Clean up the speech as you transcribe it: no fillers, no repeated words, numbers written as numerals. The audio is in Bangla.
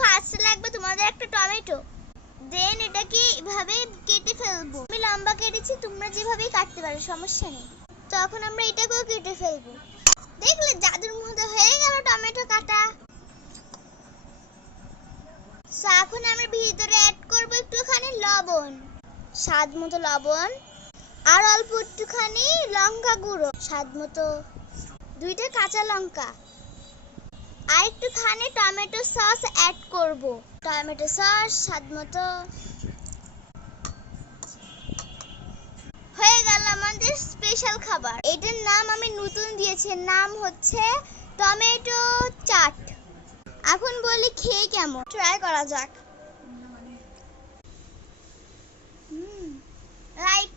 ফার্স্ট লাগবে তোমাদের একটা টমেটো, দেন এটাকে এভাবে কেটে ফেলবো। আমি লম্বা কেটেছি, তোমরা যেভাবেই কাটতে পারো, সমস্যা নেই। তো এখন আমরা এটাকেও কেটে ফেলবো। দেখলে জাদুর মতো হয়ে গেল টমেটো কাটা। এখন আমরা ভিতরে অ্যাড করব একটুখানি লবণ, স্বাদ মতো লবণ, আর অল্প একটুখানি লঙ্কা গুঁড়ো স্বাদ মতো, 2টা কাঁচা লঙ্কা, আর একটুখানি টমেটো সস অ্যাড করব। টমেটো সস স্বাদ মতো। হয়ে গেল আমাদের স্পেশাল খাবার। এটার নাম আমি নতুন দিয়েছি, নাম হচ্ছে টমেটো চাট। এখন বলি খেয়ে কেমন, ট্রাই করা যাক। লাইক